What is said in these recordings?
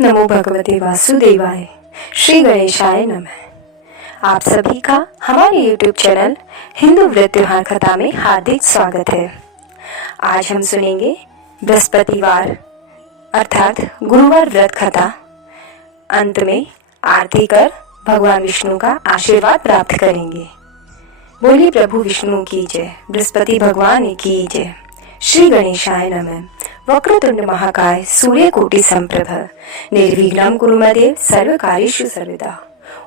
नमो भगवते वासुदेवाय। श्री गणेशाय नमः। आप सभी का हमारे YouTube चैनल हिंदू व्रत त्योहार कथा में हार्दिक स्वागत है। आज हम सुनेंगे बृहस्पतिवार अर्थात गुरुवार व्रत कथा। अंत में आरती कर भगवान विष्णु का आशीर्वाद प्राप्त करेंगे। बोलिए प्रभु विष्णु की जय, बृहस्पति भगवान की जय। श्री गणेशाय नमः। वक्रतुंड महाकाय सूर्यकोटि संप्रभ निर्विघ्नं कुरु मे देव सर्वकार्येषु सर्वदा।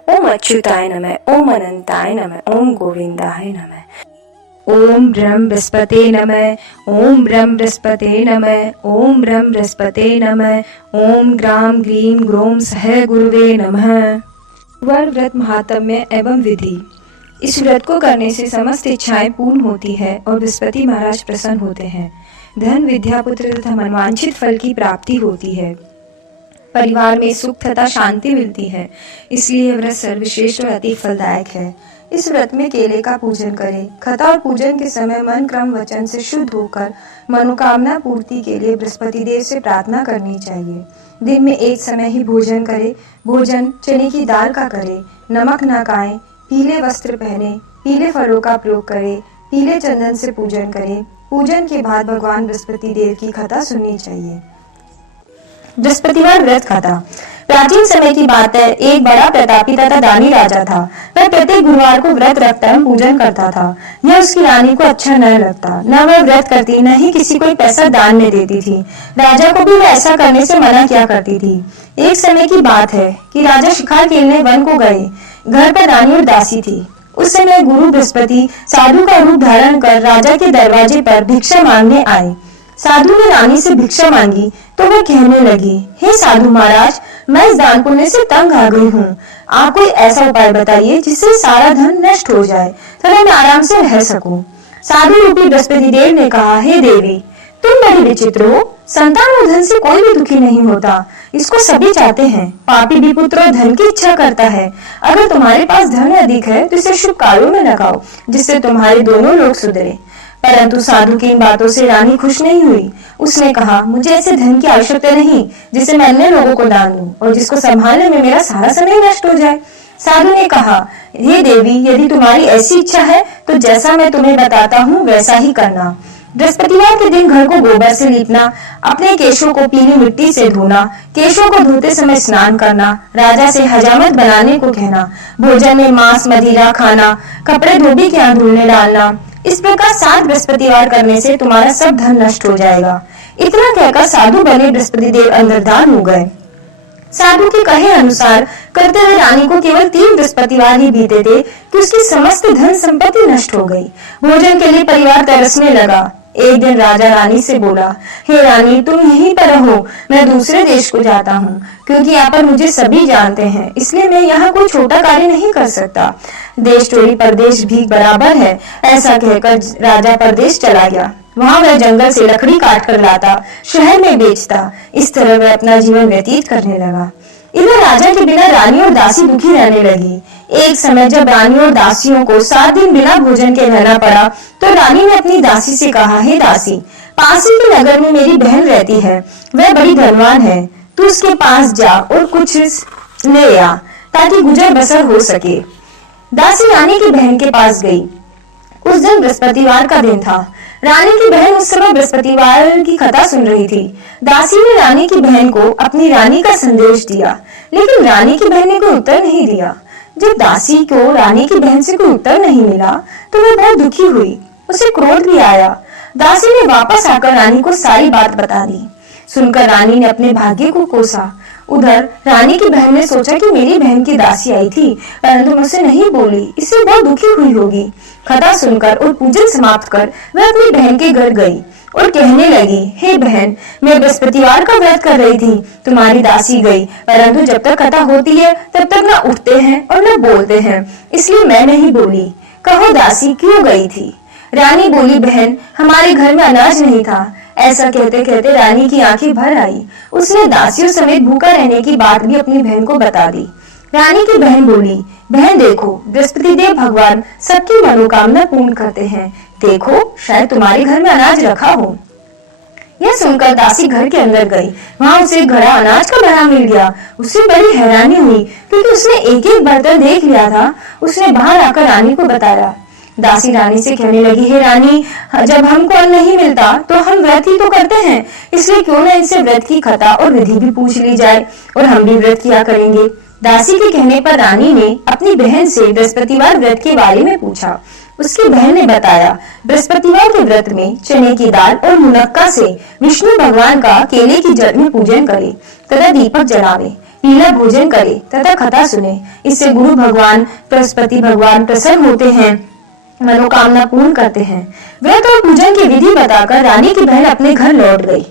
ओम अच्युताय नमः, ओम अनंताय नमः, ओम गोविंदाय नमः। ओम ब्रह्म बृहस्पते नमः, ओम ब्रह्म बृहस्पते नमः, ओम ब्रह्म बृहस्पते नमः, ओम ग्राम ग्रीम ग्रोम सह गुरुवे नमः। गुरुवार व्रत महात्म्य एवं विधि। इस व्रत को करने से समस्त इच्छाएं पूर्ण होती है और बृहस्पति महाराज प्रसन्न होते हैं। धन, विद्या, पुत्र तथा मनवांछित फल की प्राप्ति होती है। परिवार में सुख तथा शांति मिलती है। इसलिए यह व्रत सर्वश्रेष्ठ और अति फलदायक है। इस व्रत में केले का पूजन करें। कथा और पूजन के समय मन, क्रम, वचन से शुद्ध होकर मनोकामना पूर्ति के लिए बृहस्पति देव से प्रार्थना करनी चाहिए। दिन में एक समय ही भोजन करें। भोजन चने की दाल का करें। नमक न खाएं। पीले वस्त्र पहने। पीले फलों का प्रयोग करें। पीले चंदन से पूजन करें। पूजन के बाद भगवान बृहस्पति देव की कथा सुननी चाहिए। बृहस्पतिवार व्रत कथा। प्राचीन समय की बात है। एक बड़ा प्रतापी तथा दानी राजा था। वह प्रत्येक गुरुवार को व्रत रखकर पूजन करता था। यह उसकी रानी को अच्छा न लगता। न वह व्रत करती, न ही किसी को पैसा दान में देती थी। राजा को भी वह ऐसा करने से मना किया करती थी। एक समय की बात है कि राजा शिकार खेलने वन को गए। घर पर रानी और दासी थी। उस समय गुरु बृहस्पति साधु का रूप धारण कर राजा के दरवाजे पर भिक्षा मांगने आए। साधु ने रानी से भिक्षा मांगी तो वह कहने लगी, हे साधु महाराज, मैं इस दान पुण्य से तंग आ गई हूँ। आप कोई ऐसा उपाय बताइए जिससे सारा धन नष्ट हो जाए तथा मैं आराम से रह सकूं। साधु रूपी बृहस्पति देव ने कहा, हे देवी, तुम बड़ी विचित्र हो। संतान और धन से कोई भी दुखी नहीं होता। इसको सभी चाहते हैं। पापी भी पुत्र और धन की इच्छा करता है। अगर तुम्हारे पास धन अधिक है तो इसे शुभ कार्यों में लगाओ, जिससे तुम्हारे दोनों लोग सुधरे। परंतु साधु की इन बातों से रानी खुश नहीं हुई। उसने कहा, मुझे ऐसे धन की आवश्यकता नहीं जिसे मैं अन्य लोगों को दान दूं और जिसको संभालने में मेरा सारा समय नष्ट हो जाए। साधु ने कहा, हे देवी, यदि तुम्हारी ऐसी इच्छा है तो जैसा मैं तुम्हें बताता हूँ वैसा ही करना। बृहस्पतिवार के दिन घर को गोबर से लीपना, अपने केशों को पीली मिट्टी से धोना, केशों को धोते समय स्नान करना, राजा से हजामत बनाने को कहना, भोजन में मांस मदिरा खाना, कपड़े धोबी के यहाँ धुलने डालना। इस प्रकार 7 बृहस्पतिवार करने से तुम्हारा सब धन नष्ट हो जाएगा। इतना कहकर साधु बने बृहस्पति देव अंतर्धान हो गए। साधु के कहे अनुसार करते हुए रानी को केवल 3 बृहस्पतिवार ही बीते थे कि उसकी समस्त धन संपत्ति नष्ट हो गई। भोजन के लिए परिवार तरसने लगा। एक दिन राजा रानी से बोला, हे रानी, तुम यहीं पर रहो, मैं दूसरे देश को जाता हूँ, क्योंकि यहाँ पर मुझे सभी जानते हैं, इसलिए मैं यहाँ कोई छोटा कार्य नहीं कर सकता। देश चोरी परदेश भी बराबर है। ऐसा कहकर राजा परदेश चला गया। वहाँ वह जंगल से लकड़ी काट कर लाता, शहर में बेचता। इस तरह वह अपना जीवन व्यतीत करने लगा। इधर राजा के बिना रानी और दासी दुखी रहने लगी। एक समय जब रानी और दासियों को 7 दिन बिना भोजन के रहना पड़ा तो रानी ने अपनी दासी से कहा, हे दासी, पास ही के नगर में मेरी बहन रहती है। वह बड़ी धनवान है। तू उसके पास जा और कुछ ले आ ताकि गुजर बसर हो सके। दासी रानी की बहन के पास गई। उस दिन बृहस्पतिवार का दिन था। रानी की बहन उस समय बृहस्पतिवार की कथा सुन रही थी। दासी ने रानी की बहन को अपनी रानी का संदेश दिया, लेकिन रानी की बहन ने कोई उत्तर नहीं दिया। जब दासी को रानी की बहन से कोई उत्तर नहीं मिला तो वह बहुत दुखी हुई। उसे क्रोध भी आया। दासी ने वापस आकर रानी को सारी बात बता दी। सुनकर रानी ने अपने भाग्य को कोसा। उधर रानी की बहन ने सोचा कि मेरी बहन की दासी आई थी परंतु मुझसे नहीं बोली, इससे बहुत दुखी हुई होगी। कथा सुनकर और पूजन समाप्त कर वह अपनी बहन के घर गई और कहने लगी, हे बहन, मैं बृहस्पतिवार का व्रत कर रही थी। तुम्हारी दासी गई, परंतु जब तक कथा होती है तब तक न उठते हैं और न बोलते हैं, इसलिए मैं नहीं बोली। कहो दासी क्यों गई थी? रानी बोली, बहन, हमारे घर में अनाज नहीं था। ऐसा कहते कहते रानी की आंखें भर आई। उसने दासियों समेत भूखा रहने की बात भी अपनी बहन को बता दी। रानी की बहन बोली, बहन देखो, बृहस्पति देव भगवान सबकी मनोकामना पूर्ण करते हैं। देखो, शायद तुम्हारे घर में अनाज रखा हो। यह सुनकर दासी घर के अंदर गई। वहां उसे घड़ा अनाज का भरा मिल गया। उसे बड़ी हैरानी हुई क्योंकि उसने एक एक बर्तन देख लिया था। उसने बाहर आकर रानी को बताया। दासी रानी से कहने लगी, हे रानी, जब हमको अन्न नहीं मिलता तो हम व्रत ही तो करते हैं, इसलिए क्यों न इनसे व्रत की कथा और विधि भी पूछ ली जाए और हम भी व्रत किया करेंगे। दासी के कहने पर रानी ने अपनी बहन से बृहस्पतिवार व्रत के बारे में पूछा। उसकी बहन ने बताया, बृहस्पतिवार के व्रत में चने की दाल और मुनक्का से विष्णु भगवान का केले की जड़ में पूजन करे तथा दीपक जलावे, पीला भोजन करे तथा कथा सुने। इससे गुरु भगवान बृहस्पति भगवान प्रसन्न होते हैं, मनोकामना पूर्ण करते हैं। व्रत और पूजन की विधि बताकर रानी की बहन अपने घर लौट गई।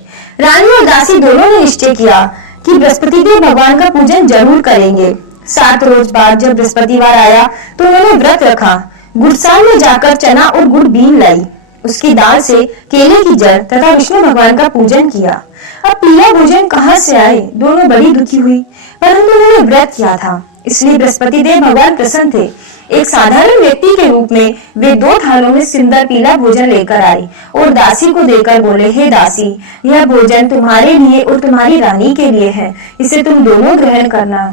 रानी और दासी दोनों ने निश्चय किया कि बृहस्पति देव भगवान का पूजन जरूर करेंगे। 7 रोज बाद जब बृहस्पतिवार आया तो उन्होंने व्रत रखा। गुड़साल में जाकर चना और गुड़ बीन लाई, उसकी दाल से केले की जड़ तथा विष्णु भगवान का पूजन किया। अब पीला भोजन कहाँ से आए? दोनों बड़ी दुखी हुई, परंतु उन्होंने व्रत किया था, इसलिए बृहस्पति देव भगवान प्रसन्न थे। एक साधारण व्यक्ति के रूप में वे 2 थालों में सुंदर पीला भोजन लेकर आए और दासी को देकर बोले, हे दासी, यह भोजन तुम्हारे लिए और तुम्हारी रानी के लिए है, इसे तुम दोनों ग्रहण करना।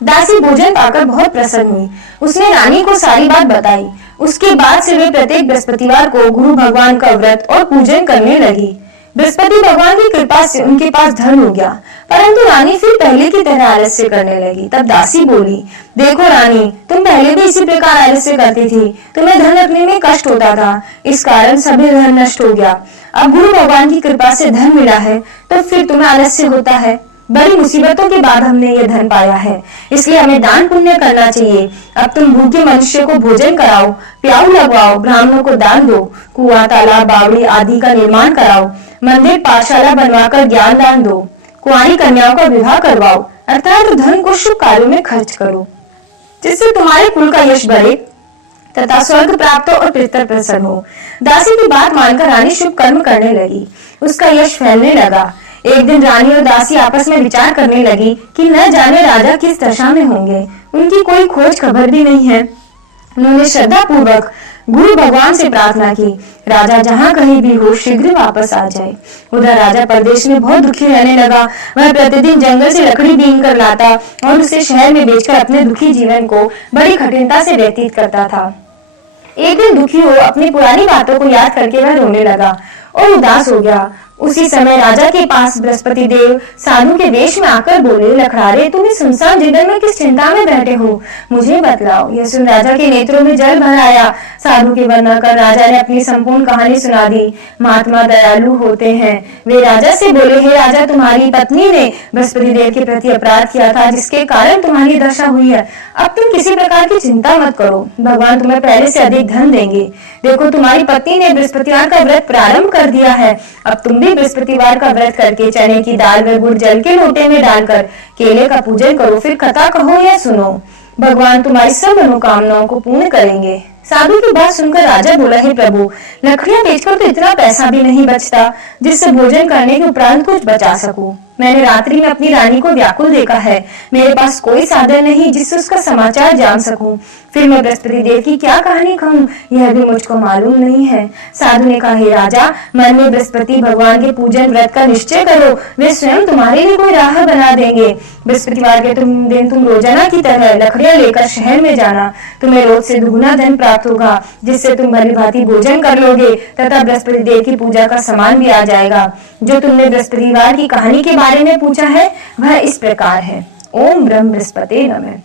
दासी भोजन पाकर बहुत प्रसन्न हुई। उसने रानी को सारी बात बताई। उसके बाद से वे प्रत्येक बृहस्पतिवार को गुरु भगवान का व्रत और पूजन करने लगी। बृहस्पति भगवान की कृपा से उनके पास धन हो गया, परंतु रानी फिर पहले की तरह आलस्य करने लगी। तब दासी बोली, देखो रानी, तुम पहले भी इसी प्रकार आलस्य करती थी, तुम्हें धन रखने में कष्ट होता था, इस कारण सभी धन नष्ट हो गया। अब गुरु भगवान की कृपा से धन मिला है तो फिर तुम्हें आलस्य होता है। बड़ी मुसीबतों के बाद हमने ये धन पाया है, इसलिए हमें दान पुण्य करना चाहिए। अब तुम भूखे मनुष्य को भोजन कराओ, प्याऊ लगवाओ, ब्राह्मणों को दान दो, कुआं, तालाब, बावड़ी आदि का निर्माण कराओ, मंदिर, पाठशाला बनवाकर ज्ञान दान दो, कुंवारी कन्याओं का विवाह करवाओ, अर्थात धन को शुभ कार्यों में खर्च करो, जिससे तुम्हारे कुल का यश बढ़े तथा स्वर्ग प्राप्त हो और पितर प्रसन्न हो। दासी की बात मानकर रानी शुभ कर्म करने लगी। उसका यश फैलने लगा। एक दिन रानी और दासी आपस में विचार करने लगी कि न जाने राजा किस दशा में होंगे, उनकी कोई खोज खबर भी नहीं है। उन्होंने श्रद्धा पूर्वक गुरु भगवान से प्रार्थना की, राजा जहाँ कहीं भी हो शीघ्र वापस आ जाए। उधर राजा परदेश में बहुत दुखी रहने लगा। वह प्रतिदिन जंगल से लकड़ी बीन कर लाता और उसे शहर में बेचकर अपने दुखी जीवन को बड़ी कठिनता से व्यतीत करता था। एक दिन दुखी हो अपनी पुरानी बातों को याद करके वह रोने लगा और उदास हो गया। उसी समय राजा के पास बृहस्पति देव साधु के वेश में आकर बोले, लखड़ारे, तुम इस सुनसान जंगल में किस चिंता में बैठे हो, मुझे बतलाओ। यह सुन राजा के नेत्रों में जल भर आया। साधु की वंदना कर राजा ने अपनी संपूर्ण कहानी सुना दी। महात्मा दयालु होते हैं। वे राजा से बोले, हे राजा, तुम्हारी पत्नी ने बृहस्पति देव के प्रति अपराध किया था, जिसके कारण तुम्हारी दशा हुई है। अब तुम किसी प्रकार की चिंता मत करो, भगवान तुम्हें पहले से अधिक धन देंगे। देखो, तुम्हारी पत्नी ने बृहस्पतिवार का व्रत प्रारंभ कर दिया है। अब तुम भी बृहस्पतिवार का व्रत करके चने की दाल व गुड़ जल के लोटे में डालकर केले का पूजन करो, फिर कथा कहो या सुनो, भगवान तुम्हारी सब मनोकामनाओं को पूर्ण करेंगे। साधु की बात सुनकर राजा बोला, हे प्रभु, लकड़ियां बेचकर तो इतना पैसा भी नहीं बचता जिससे भोजन करने के उपरांत कुछ बचा सकूं। मैंने रात्रि में अपनी रानी को व्याकुल देखा है। मेरे पास कोई साधन नहीं जिससे उसका समाचार जान सकूं। फिर मैं बृहस्पति देव की क्या कहानी कहूं, यह भी मुझको मालूम नहीं है। साधु ने कहा, हे राजा, मन में बृहस्पति भगवान के पूजन व्रत का निश्चय करो, वे स्वयं तुम्हारे लिए कोई राह बना देंगे। बृहस्पतिवार के दिन तुम रोजाना की तरह लकड़ियां लेकर शहर में जाना। तुम्हें रोज से दुगुना धन प्राप्त होगा, जिससे तुम भली भांति भोजन कर लोगे तथा बृहस्पति देव की पूजा का सामान भी आ जाएगा। जो तुमने बृहस्पतिवार की कहानी के बारे में पूछा है वह इस प्रकार है। ओम ब्रह्म बृहस्पति नमः।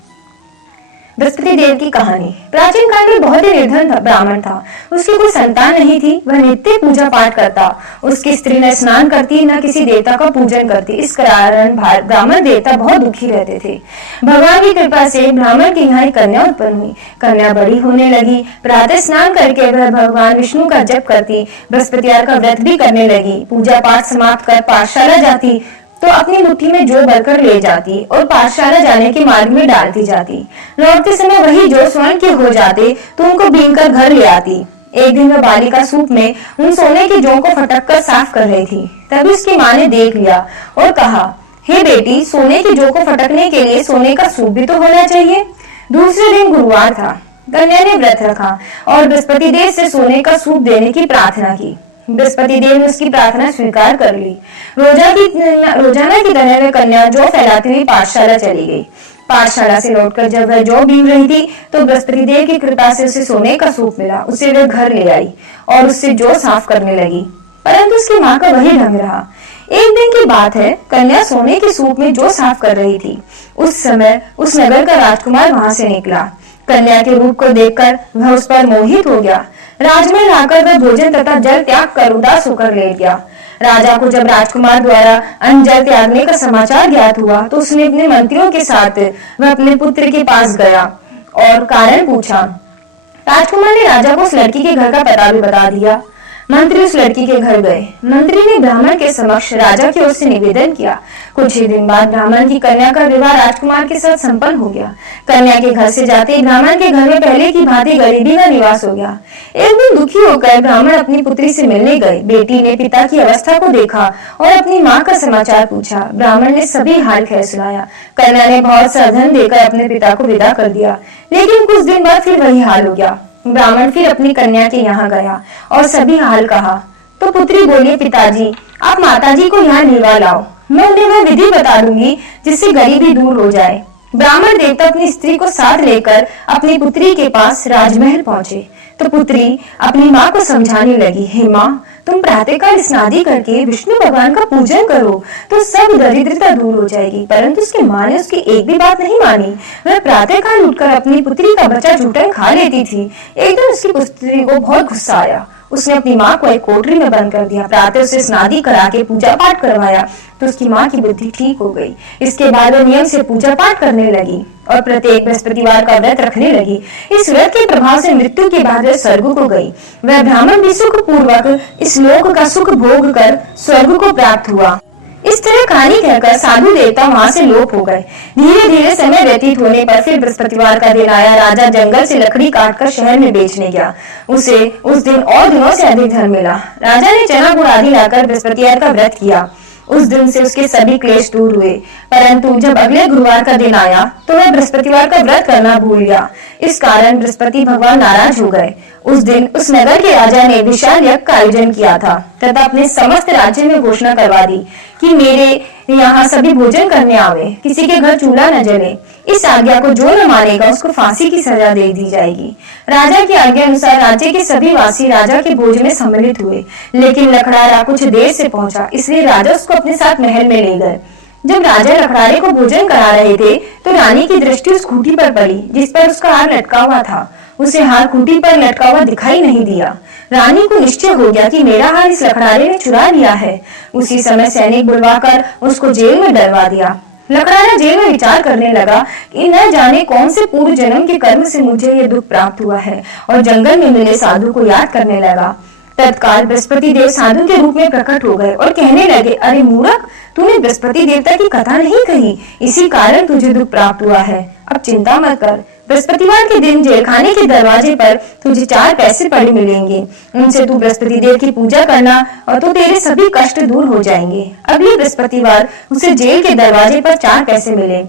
बृहस्पति देव की कहानी। प्राचीन काल में बहुत ही निर्धन ब्राह्मण था। उसकी कोई संतान नहीं थी। वह नित्य पूजा पाठ करता। उसकी स्त्री न स्नान करती न किसी देवता का पूजन करती। इस कारण ब्राह्मण देवता बहुत दुखी रहते थे। भगवान की कृपा से ब्राह्मण के यहाँ एक कन्या उत्पन्न हुई। कन्या बड़ी होने लगी। प्रातः स्नान करके वह भगवान विष्णु का जप करती। बृहस्पतिवार का व्रत भी करने लगी। पूजा पाठ समाप्त कर पाठशाला जाती तो अपनी मुट्ठी में जौ भरकर ले जाती और पाठशाला जाने के मार्ग में डालती जाती। लौटते समय वही जौ स्वर्ण के हो जाते तो उनको बीनकर घर ले आती। एक दिन वह बालिका सूप में उन सोने के जौ को फटक कर साफ कर रही थी। तभी उसकी माँ ने देख लिया और कहा, हे बेटी, सोने के जौ को फटकने के लिए सोने का सूप भी तो होना चाहिए। दूसरे दिन गुरुवार था। कन्या ने व्रत रखा और बृहस्पति देव से सोने का सूप देने की प्रार्थना की। बृहस्पति देव ने उसकी प्रार्थना स्वीकार कर ली। रोजाना की तरह वह कन्या जौ फैलाती हुई पाठशाला चली गई। पाठशाला से लौटकर जब वह जौ बीन रही थी तो बृहस्पति देव की कृपा से उसे सोने का सूप मिला। उसे वह घर ले आई और उससे जौ साफ करने लगी, परंतु उसकी माँ का वही ढंग रहा। एक दिन की बात है, कन्या सोने के सूप में जौ साफ कर रही थी। उस समय उस नगर का राजकुमार वहां से निकला। कन्या के रूप को देखकर वह उस पर मोहित हो गया। राजमहल आकर वह भोजन तथा जल त्याग कर उदास होकर लेट गया। राजा को जब राजकुमार द्वारा अन्न जल त्यागने का समाचार ज्ञात हुआ तो उसने अपने मंत्रियों के साथ वह अपने पुत्र के पास गया और कारण पूछा। राजकुमार ने राजा को उस लड़की के घर का पता भी बता दिया। मंत्री उस लड़की के घर गए। मंत्री ने ब्राह्मण के समक्ष राजा की ओर से निवेदन किया। कुछ ही दिन बाद ब्राह्मण की कन्या का विवाह राजकुमार के साथ संपन्न हो गया। कन्या के घर से जाते ही ब्राह्मण के घर में पहले की भांति गरीबी का निवास हो गया। एक दिन दुखी होकर ब्राह्मण अपनी पुत्री से मिलने गए। बेटी ने पिता की अवस्था को देखा और अपनी माँ का समाचार पूछा। ब्राह्मण ने सभी हाल खैर सुनाया। कन्या ने बहुत सा धन देकर अपने पिता को विदा कर दिया, लेकिन कुछ दिन बाद फिर वही हाल हो गया। ब्राह्मण फिर अपनी कन्या के यहाँ गया और सभी हाल कहा तो पुत्री बोली, पिताजी आप माताजी को यहाँ निभा लाओ, मैं उन्हें वह विधि बता दूंगी जिससे गरीबी दूर हो जाए। ब्राह्मण देवता अपनी स्त्री को साथ लेकर अपनी पुत्री के पास राजमहल पहुंचे तो पुत्री अपनी माँ को समझाने लगी, हे माँ, तुम प्रातःकाल स्नादि करके विष्णु भगवान का पूजन करो तो सब दरिद्रता दूर हो जाएगी। परंतु उसकी माँ ने उसकी एक भी बात नहीं मानी। वह प्रातःकाल उठकर अपनी पुत्री का बच्चा जूठन खा लेती थी। एक दिन उसकी पुत्री को बहुत गुस्सा आया। उसने अपनी माँ को एक कोठरी में बंद कर दिया। प्रातः उसे स्नादि करा के पूजा पाठ करवाया तो उसकी माँ की बुद्धि ठीक हो गई। इसके बाद वो नियम से पूजा पाठ करने लगी और प्रत्येक बृहस्पतिवार का व्रत रखने लगी। इस व्रत के प्रभाव से मृत्यु के बाद वह स्वर्ग को गई। वह ब्राह्मण भी सुख पूर्वक इस लोक का सुख भोग कर स्वर्ग को प्राप्त हुआ। इस तरह कहानी कहकर साधु देवता वहां से लोप हो गए। धीरे धीरे समय व्यतीत होने पर फिर बृहस्पतिवार का दिन आया। राजा जंगल से लकड़ी काटकर शहर में बेचने गया। उसे उस दिन और दिनों से अधिक धन मिला। राजा ने चना गुड़ आदि लाकर बृहस्पतिवार का व्रत किया। उस दिन से उसके सभी क्लेश दूर हुए। परंतु जब अगले गुरुवार का दिन आया तो वह बृहस्पतिवार का व्रत करना भूल गया। इस कारण बृहस्पति भगवान नाराज हो गए। उस दिन उस नगर के राजा ने विशाल यज्ञ का आयोजन किया था तथा अपने समस्त राज्य में घोषणा करवा दी कि मेरे यहाँ सभी भोजन करने आवे, किसी के घर चूल्हा न जले। इस आज्ञा को जो न मानेगा उसको फांसी की सजा दे दी जाएगी। राजा की आज्ञा अनुसार राज्य के सभी वासी राजा के भोज में सम्मिलित हुए, लेकिन लखड़ारा कुछ देर से पहुंचा, इसलिए राजा उसको अपने साथ महल में ले गए। जब राजा लखड़ारे को भोजन करा रहे थे तो रानी की दृष्टि उस खूंटी पर पड़ी जिस पर उसका हार लटका हुआ था। उसे हार खूंटी पर लटका हुआ दिखाई नहीं दिया। रानी को निश्चय हो गया कि मेरा हार इस लखड़ारे ने चुरा लिया है। उसी समय सैनिक बुलवाकर उसको जेल में डलवा दिया। लखड़ारा जेल में विचार करने लगा कि न जाने कौन से पूर्व जन्म के कर्म से मुझे ये दुख प्राप्त हुआ है और जंगल में मिले साधु को याद करने लगा। तत्काल बृहस्पति देव साधु के रूप में प्रकट हो गए और कहने लगे, अरे मूर्ख, तूने बृहस्पति देवता की कथा नहीं कही, इसी कारण तुझे दुख प्राप्त हुआ है। अब चिंता मत कर, बृहस्पतिवार के दिन जेलखाने के दरवाजे पर तुझे 4 पैसे पड़े मिलेंगे। उनसे तू बृहस्पति देव की पूजा करना और तो तेरे सभी कष्ट दूर हो जाएंगे। अगले बृहस्पतिवार उसे जेल के दरवाजे पर 4 पैसे मिले।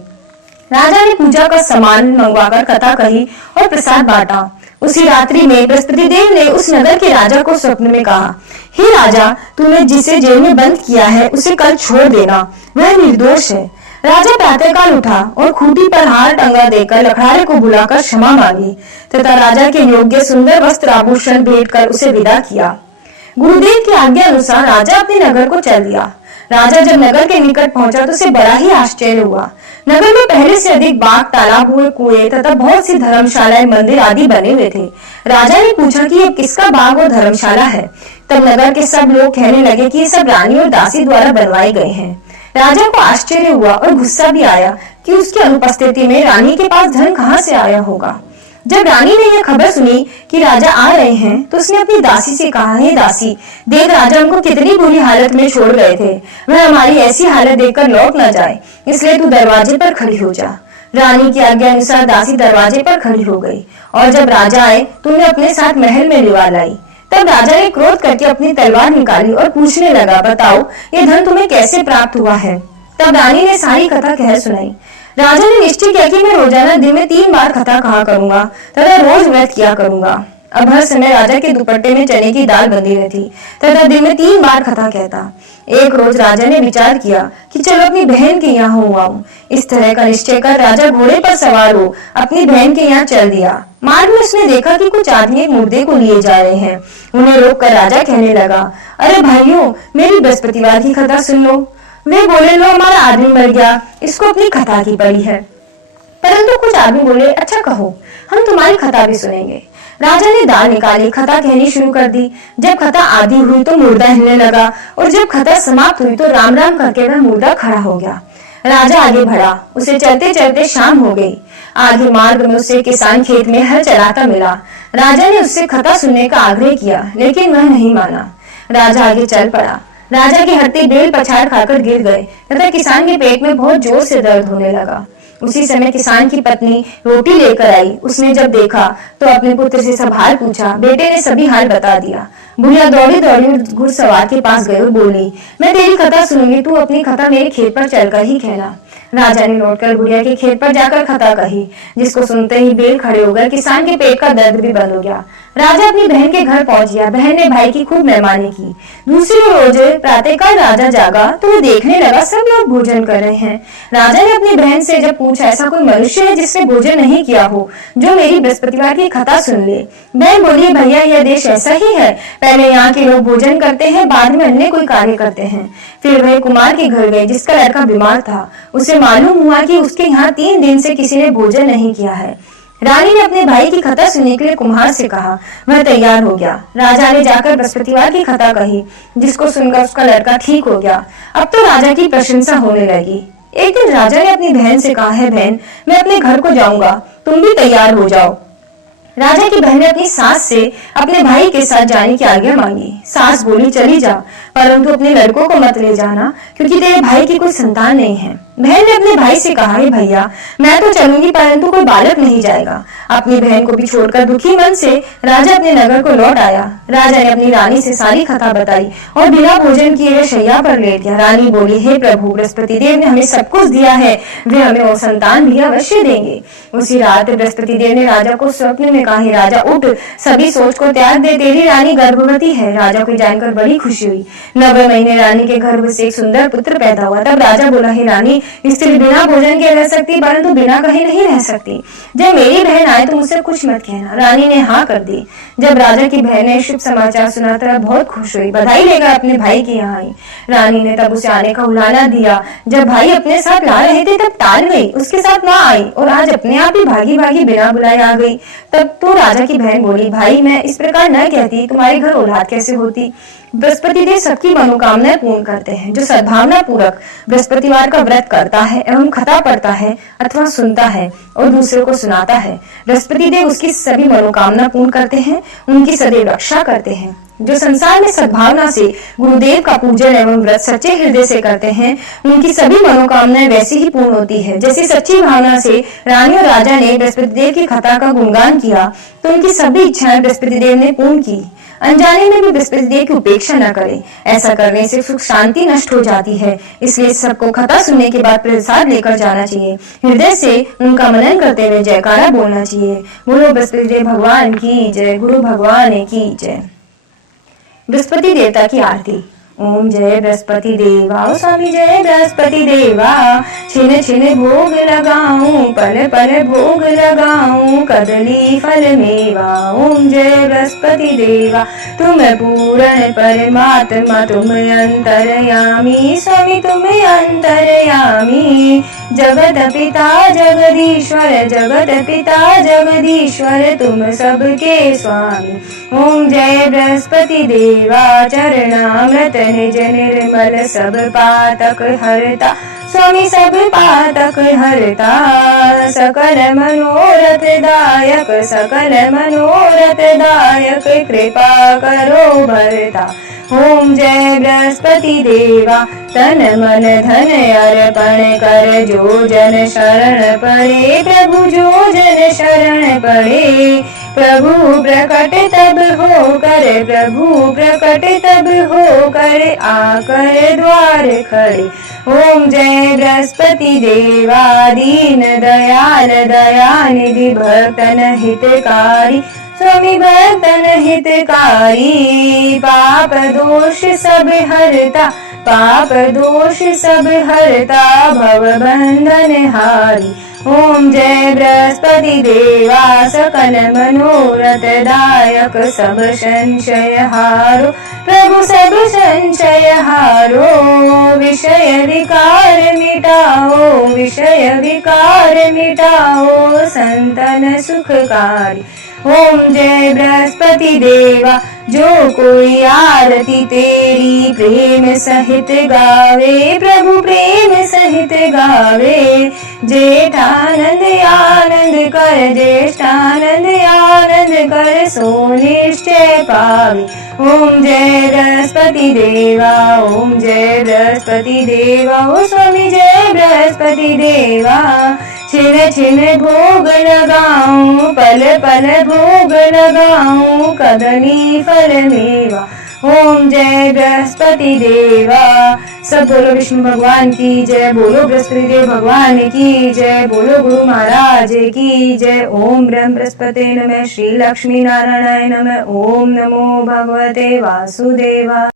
राजा ने पूजा का सामान मंगवाकर कथा कही और प्रसाद बांटा। उसी रात्रि में बृहस्पति देव ने उस नगर के राजा को स्वप्न में कहा, हे राजा, तूने जिसे जेल में बंद किया है उसे कल छोड़ देना, वह निर्दोष है। राजा प्रातःकाल उठा और खूंटी पर हार टंगा देकर लखड़ारे को बुलाकर क्षमा मांगी तथा राजा के योग्य सुंदर वस्त्र आभूषण भेंट कर उसे विदा किया। गुरुदेव की आज्ञा अनुसार राजा अपने नगर को चल दिया। राजा जब नगर के निकट पहुंचा तो उसे बड़ा ही आश्चर्य हुआ। नगर में पहले से अधिक बाग, तालाब हुए, कुएं तथा बहुत सी धर्मशालाएं, मंदिर आदि बने हुए थे। राजा ने पूछा कि ये किसका बाग और धर्मशाला है। तब नगर के सब लोग कहने लगे कि ये सब रानी और दासी द्वारा बनवाए गए हैं। राजा को आश्चर्य हुआ और गुस्सा भी आया कि उसकी अनुपस्थिति में रानी के पास धन कहाँ से आया होगा। जब रानी ने यह खबर सुनी कि राजा आ रहे हैं तो उसने अपनी दासी से कहा, हे दासी, देख राजा हमको कितनी बुरी हालत में छोड़ गए थे, वह हमारी ऐसी हालत देखकर लौट न जाए, इसलिए तू दरवाजे पर खड़ी हो जा। रानी की आज्ञा अनुसार दासी दरवाजे पर खड़ी हो गई और जब राजा आए तो उन्हें अपने साथ महल में लिवा लाई। तब राजा ने क्रोध करके अपनी तलवार निकाली और पूछने लगा, बताओ ये धन तुम्हें कैसे प्राप्त हुआ है। तब रानी ने सारी कथा कह सुनाई। राजा ने निश्चय किया कि मैं रोजाना दिन में 3 बार कथा कहा करूंगा तथा रोज व्रत किया करूंगा। अब हर समय राजा के दुपट्टे में चने की दाल बंधी रहती तथा दिन में 3 बार कथा कहता। एक रोज राजा ने विचार किया कि चलो अपनी बहन के यहाँ हो आऊं। इस तरह का निश्चय कर राजा घोड़े पर सवार हो अपनी बहन के यहाँ चल दिया। मार्ग में उसने देखा कि कुछ आदमी एक मुर्दे को लिए जा रहे हैं। उन्हें रोककर राजा कहने लगा, अरे भाइयों, मेरी बृहस्पतिवार की कथा सुन लो। वे बोले, लो हमारा आदमी मर गया, इसको अपनी कथा की पड़ी है। परंतु कुछ आदमी बोले, अच्छा कहो, हम तुम्हारी कथा भी सुनेंगे। राजा ने दाल निकाली, कथा कहनी शुरू कर दी। जब कथा आधी हुई तो मुर्दा हिलने लगा और जब कथा समाप्त हुई तो राम राम करके वह मुर्दा खड़ा हो गया। राजा आगे बढ़ा, उसे चलते चलते शाम हो गई। आगे मार्ग में उसे किसान खेत में हल चलाता मिला। राजा ने उससे कथा सुनने का आग्रह किया, लेकिन वह नहीं माना। राजा आगे चल पड़ा। राजा के हट्टे बेल पछाड़ खाकर गिर गए तथा किसान के पेट में बहुत जोर से दर्द होने लगा। उसी समय किसान की पत्नी रोटी लेकर आई। उसने जब देखा तो अपने पुत्र से सब हाल पूछा। बेटे ने सभी हाल बता दिया। बुढ़िया दौड़ी दौड़ी घुड़सवार के पास गई और बोली, मैं तेरी कथा सुनूंगी, तू अपनी कथा मेरे खेत पर चलकर ही कहना। राजा ने लौटकर बुढ़िया के खेत पर जाकर कथा कही, जिसको सुनते ही बेल खड़े हो गए। किसान के पेट का दर्द भी बंद हो गया। राजा अपनी बहन के घर पहुंच गया। बहन ने भाई की खूब मेहमानी की। दूसरी रोज प्रातःकाल राजा जागा तो वो देखने लगा सब लोग भोजन कर रहे हैं। राजा ने अपनी बहन से जब पूछा, ऐसा कोई मनुष्य है जिसने भोजन नहीं किया हो, जो मेरी बृहस्पतिवार की कथा सुन ले? बहन बोली, भैया यह देश ऐसा ही है, पहले यहाँ के लोग भोजन करते हैं, बाद में अन्य कोई कार्य करते हैं। फिर वह कुमार के घर गए जिसका लड़का बीमार था। उसे मालूम हुआ कि उसके यहाँ 3 दिन से किसी ने भोजन नहीं किया है। रानी ने अपने भाई की कथा सुनने के लिए कुम्हार से कहा। वह तैयार हो गया। राजा ने जाकर बृहस्पतिवार की कथा कही, जिसको सुनकर उसका लड़का ठीक हो गया। अब तो राजा की प्रशंसा होने लगी। एक दिन राजा ने अपनी बहन से कहा, है बहन, मैं अपने घर को जाऊंगा, तुम भी तैयार हो जाओ। राजा की बहन ने अपनी सास से अपने भाई के साथ जाने की आज्ञा मांगी। सास बोली, चली जा, परंतु अपने लड़कों को मत ले जाना, क्योंकि तेरे भाई की कोई संतान नहीं है। बहन ने अपने भाई से कहा, हे भैया, मैं तो चलूंगी, परंतु कोई बालक नहीं जाएगा। अपनी बहन को भी छोड़कर दुखी मन से राजा अपने नगर को लौट आया। राजा ने अपनी रानी से सारी कथा बताई और बिना भोजन किए वह शैया पर लेट गया। रानी बोली, हे प्रभु, बृहस्पति देव ने हमें सब कुछ दिया है, वे हमें और संतान भी अवश्य देंगे। उसी रात बृहस्पति देव ने राजा को स्वप्न में कहा, हे राजा, उठ, सभी सोच को त्याग दे, तेरी रानी गर्भवती है। राजा को जानकर बड़ी खुशी हुई। 9वें महीने रानी के गर्भ से एक सुंदर पुत्र पैदा हुआ। तब राजा बोला, हे रानी, स्त्री बिना भोजन के रह सकती, परंतु बिना कहे नहीं रह सकती। जब मेरी बहन आए तो मुझसे कुछ मत कहना। रानी ने हाँ कर दी। जब राजा की बहन ने शुभ समाचार सुना तो बहुत खुश हुई, बधाई लेकर अपने भाई के यहाँ आई। रानी ने तब उसे आने का उलाना दिया। जब भाई अपने साथ ला रहे थे तब टाल गई, उसके साथ ना आई और आज अपने आप ही भागी भागी बिना बुलाए आ गई। तब तो राजा की बहन बोली, भाई, मैं इस प्रकार न कहती, तुम्हारे घर औलाद कैसे होती? बृहस्पति देव सबकी मनोकामनाएं पूर्ण करते हैं। जो सद्भावना पूर्वक बृहस्पतिवार का व्रत करता है एवं कथा पढ़ता है अथवा सुनता है और दूसरों को सुनाता है, बृहस्पति देव उसकी सभी मनोकामना पूर्ण करते हैं, उनकी सदैव रक्षा करते हैं। जो संसार में सद्भावना से गुरुदेव का पूजन एवं व्रत सच्चे हृदय से करते हैं, उनकी सभी मनोकामनाएं वैसी ही पूर्ण होती है जैसी सच्ची भावना से रानी और राजा ने बृहस्पति देव की कथा का गुणगान किया तो उनकी सभी इच्छाएं बृहस्पति देव ने पूर्ण की। अनजाने में भी बृहस्पति देव की उपेक्षा न करें, ऐसा करने से सुख शांति नष्ट हो जाती है। इसलिए सबको कथा सुनने के बाद प्रसाद लेकर जाना चाहिए। हृदय से उनका मनन करते हुए जयकारा बोलना चाहिए। बोलो बृहस्पति देव भगवान की जय, गुरु भगवान की जय। बृहस्पति देवता की आरती। ओम जय बृहस्पति देवा, स्वामी जय बृहस्पति देवा। छिन छिन भोग लगाऊं, पल पल भोग लगाऊं, कदली फल मेवा। ओम जय बृहस्पति देवा, तुम पूर्ण परमात्मा, तुम अंतर्यामी, स्वामी तुम अंतर्यामी। जगत पिता जगदीश्वर, जगत पिता जगदीश्वर, तुम सबके स्वामी। ओम जय बृहस्पति देवा, चरणामृत निज निर्मल, सब पातक हरता, स्वामी सब पातक हरता। सकल मनोरथ दायक, सकल मनोरथ दायक, कृपा करो भरता। ओम जय बृहस्पति देवा, तन मन धन अर्पण कर, जो जन शरण पड़े, प्रभु जो जन शरण पड़े। प्रभु प्रकट तब हो कर, प्रभु प्रकट तब हो कर, आकर द्वार खड़े। ओम जय बृहस्पति देवा, दीन दयाल दयानिधि, भक्तन हितकारी, स्वामी बर्तन हितकारी, पाप दोष सब हरता, पाप दोष सब हरता, भव बंधन हारी। ओम जय बृहस्पति देवा, सकल मनोरथ दायक, सब संशय हारो प्रभु सब संशय हारो। विषय विकार मिटाओ, विषय विकार मिटाओ, संतन सुखकारी। ओम जय बृहस्पति देवा, जो कोई आरती तेरी प्रेम सहित गावे, प्रभु प्रेम सहित गावे। जेठानंद आनंद कर, ज्येष्ठानंद आनंद कर, सो निश्चय पावे। ओम जय बृहस्पति देवा, ओम जय बृहस्पति देवा, ओ स्वामी जय बृहस्पति देवा। छिन छिन भोग लगाऊं, पल पल भोग लगाऊं, कदनी फल मेवा। ओम जय बृहस्पति देवा। सब बोलो विष्णु भगवान की जय, बोलो बृहस्पति देव भगवान की जय, बोलो गुरु महाराज की जय। ओम ब्रह्म बृहस्पते नमः, श्री लक्ष्मी नारायणाय नमः। ओम नमो भगवते वासुदेवा।